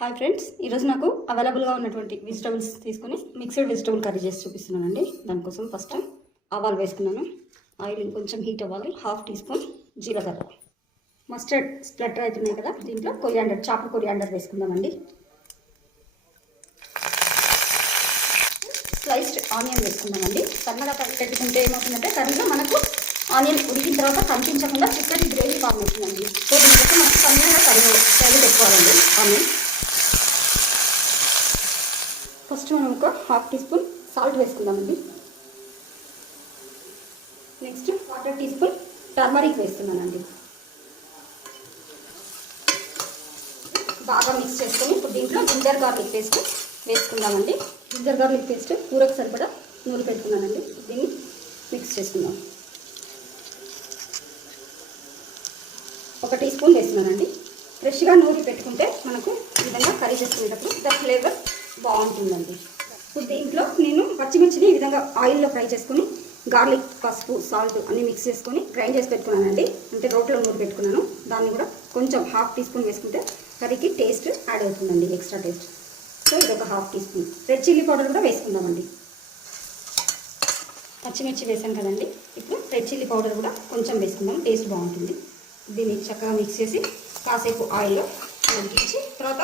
Hi friends, ఈరోజు నాకు అవైలబుల్గా ఉన్నటువంటి వెజిటబుల్స్ తీసుకొని మిక్స్డ్ వెజిటబుల్ కర్రీ చేసి చూపిస్తున్నానండి. దానికోసం ఫస్ట్ ఆవాలు వేసుకున్నాను. ఆయిల్ కొంచెం హీట్ అవ్వాలి. 1/2 టీ స్పూన్ జీలకర్ర, మస్టర్డ్ స్ప్లెటర్ అవుతున్నాయి కదా, దీంట్లో కొరియాండర్, చాపు కొరియాండర్ వేసుకుందామండి. స్లైస్డ్ ఆనియన్ వేసుకుందామండి. సన్నగా పెట్టుకుంటే ఏమవుతుందంటే కర్రీలో మనకు ఆనియన్ ఉడికిన తర్వాత కనిపించకుండా చిక్కటి గ్రేవీ ఫామ్ అవుతుందండి. సో దీనికోసం మనకు సన్నగా కర్రీ పెట్టుకోవాలండి. ఆనియన్ ఫస్ట్ మనం ఒక 1/2 టీ స్పూన్ సాల్ట్ వేసుకుందామండి. నెక్స్ట్ 1/4 టీ స్పూన్ టర్మరిక్ వేస్తున్నానండి. బాగా మిక్స్ చేసుకొని ఇప్పుడు దీంట్లో జింజర్ గార్లిక్ పేస్ట్ వేసుకుందామండి. జింజర్ గార్లిక్ పేస్ట్ కూరకు సరిపడా నూనె పెట్టుకున్నానండి. దీన్ని మిక్స్ చేసుకుందాం. 1 టీ స్పూన్ వేస్తున్నానండి. ఫ్రెష్గా నూనె పెట్టుకుంటే మనకు ఈ విధంగా కర్రీ చేసుకునేటప్పుడు ద ఫ్లేవర్ బాగుంటుందండి. ఇప్పుడు దీంట్లో నేను పచ్చిమిర్చిని ఈ విధంగా ఆయిల్లో ఫ్రై చేసుకుని గార్లిక్, పసుపు, సాల్ట్ అన్నీ మిక్స్ చేసుకొని గ్రైండ్ చేసి పెట్టుకున్నానండి. అంటే రోట్లో నూనె పెట్టుకున్నాను. దాన్ని కూడా కొంచెం 1/2 టీ స్పూన్ వేసుకుంటే కర్రీకి టేస్ట్ యాడ్ అవుతుందండి, ఎక్స్ట్రా టేస్ట్. సో ఇది ఒక 1/2 teaspoon. Red chilli powder కూడా వేసుకుందామండి. పచ్చిమిర్చి వేసాను కదండి, ఇప్పుడు రెడ్ చిల్లీ పౌడర్ కూడా కొంచెం వేసుకుందాం, టేస్ట్ బాగుంటుంది. దీన్ని చక్కగా మిక్స్ చేసి కాసేపు ఆయిల్లో ఉడికించి తర్వాత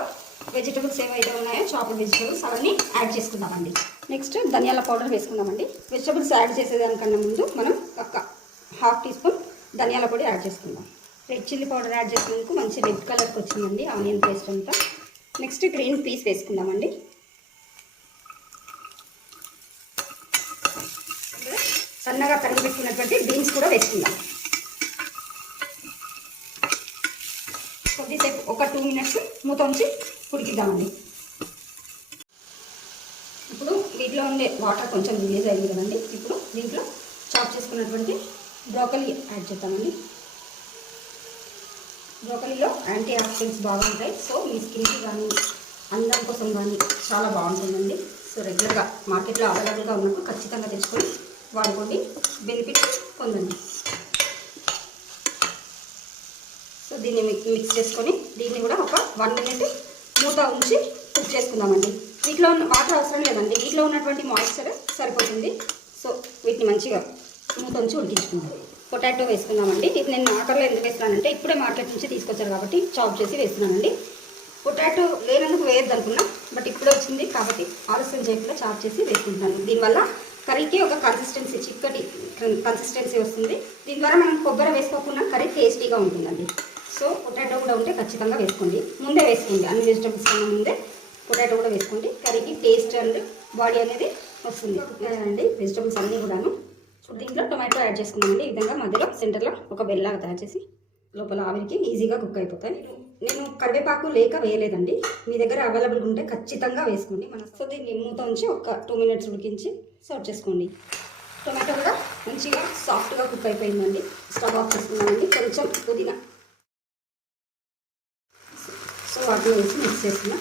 వెజిటబుల్స్ ఏవైతే ఉన్నాయో చాప్డ్ వెజిటబుల్స్ అవన్నీ యాడ్ చేసుకుందామండి. నెక్స్ట్ ధనియాల పౌడర్ వేసుకుందామండి. వెజిటబుల్స్ యాడ్ చేసేదానికన్నా ముందు మనం ఒక 1/2 టీ స్పూన్ ధనియాల పొడి యాడ్ చేసుకుందాం. రెడ్ చిల్లీ పౌడర్ యాడ్ చేసినందుకు మంచి రెడ్ కలర్కి వచ్చిందండి ఆనియన్ పేస్ట్ అంతా. నెక్స్ట్ గ్రీన్ పీస్ వేసుకుందామండి. సన్నగా తరిగి పెట్టుకున్నటువంటి బీన్స్ కూడా వేసుకుందాం. కొద్దిసేపు ఒక 2 మినిట్స్ మూత ఉంచి ఉడికిద్దామండి. ఇప్పుడు వీటిలో ఉండే వాటర్ కొంచెం రిలీజ్ అయింది కదండి. ఇప్పుడు దీంట్లో చాప్ చేసుకున్నటువంటి బ్రోకలీ యాడ్ చేద్దామండి. బ్రోకలీలో యాంటీ ఆక్సిడెంట్స్ బాగా ఉంటాయి. సో మీ స్కిన్కి కానీ అందం కోసం కానీ చాలా బాగుంటుందండి. సో రెగ్యులర్గా మార్కెట్లో అవైలబుల్గా ఉన్నప్పుడు ఖచ్చితంగా తెచ్చుకొని వాడుకోండి, బెనిఫిట్ పొందండి. సో దీన్ని మిక్స్ చేసుకొని దీన్ని కూడా ఒక 1 మినిట్ మూత ఉంచి కుక్ చేసుకుందామండి. వీటిలో ఉన్న వాటర్ అవసరం లేదండి, వీటిలో ఉన్నటువంటి మాయిశ్చర్ సరిపోతుంది. సో వీటిని మంచిగా మూత ఉంచి ఉడికించుకుందాం. పొటాటో వేసుకుందామండి. ఇది నేను ఆఖరిలో ఎందుకు వేస్తున్నానంటే ఇప్పుడే మార్కెట్ నుంచి తీసుకొచ్చారు కాబట్టి చాప్ చేసి వేస్తున్నానండి. పొటాటో లేనందుకు వేయద్దు అనుకున్నా, బట్ ఇప్పుడే వచ్చింది కాబట్టి ఆలస్యం చేయకుండా చాప్ చేసి వేసుకుంటున్నాను. దీనివల్ల కర్రీకి ఒక కన్సిస్టెన్సీ, చిక్కటి కన్సిస్టెన్సీ వస్తుంది. దీని ద్వారా మనం కొబ్బరి వేసుకోకుండా కర్రీ టేస్టీగా ఉంటుందండి. సో పొటాటో కూడా ఉంటే ఖచ్చితంగా వేసుకోండి, ముందే వేసుకోండి. అన్ని వెజిటబుల్స్ కన్నా ముందే పొటాటో కూడా వేసుకోండి. కర్రీకి టేస్ట్ అండ్ బాడీ అనేది వస్తుంది అండి. వెజిటబుల్స్ అన్నీ కూడాను. దీంట్లో టొమాటో యాడ్ చేసుకున్నామండి. ఈ విధంగా మధ్యలో సెంటర్లో ఒక బెల్లాగా తయారు చేసి లోపల ఆవిరికి ఈజీగా కుక్ అయిపోతాయి. నేను కరివేపాకు లేక వేయలేదండి, మీ దగ్గర అవైలబుల్ ఉంటే ఖచ్చితంగా వేసుకోండి. సో దీన్ని మూత ఉంచి ఒక 2 మినిట్స్ ఉడికించి సర్వ్ చేసుకోండి. టొమాటో కూడా మంచిగా సాఫ్ట్గా కుక్ అయిపోయిందండి. స్టవ్ ఆఫ్ చేసుకున్నామండి. కొంచెం పుదీనా సో వాటిని వేసి మిక్స్ చేసుకున్నాం.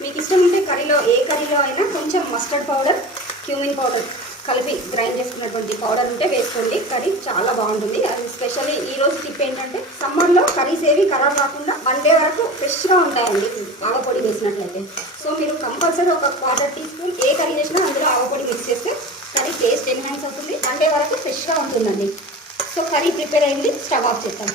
మీకు ఇష్టం ఉంటే కర్రీలో ఏ కర్రీలో అయినా కొంచెం మస్టర్డ్ పౌడర్, క్యూమిన్ పౌడర్ కలిపి గ్రైండ్ చేసుకున్నటువంటి పౌడర్ ఉంటే వేసుకోండి. కర్రీ చాలా బాగుంటుంది. అది స్పెషల్లీ ఈరోజు టిప్ ఏంటంటే సమ్మర్లో కర్రీస్ ఏవి ఖరాబ్ కాకుండా 1 డే వరకు ఫ్రెష్గా ఉంటాయండి ఆవపొడి వేసినట్లయితే. సో మీరు కంపల్సరీ ఒక 1/4 టీ స్పూన్ ఏ కర్రీ చేసినా అందులో ఆవపొడి మిక్స్ చేస్తే కర్రీ టేస్ట్ ఎన్హాన్స్ అవుతుంది, 1 డే వరకు ఫ్రెష్గా ఉంటుందండి. సో కర్రీ ప్రిపేర్ అయింది, స్టవ్ ఆఫ్ చేస్తాం.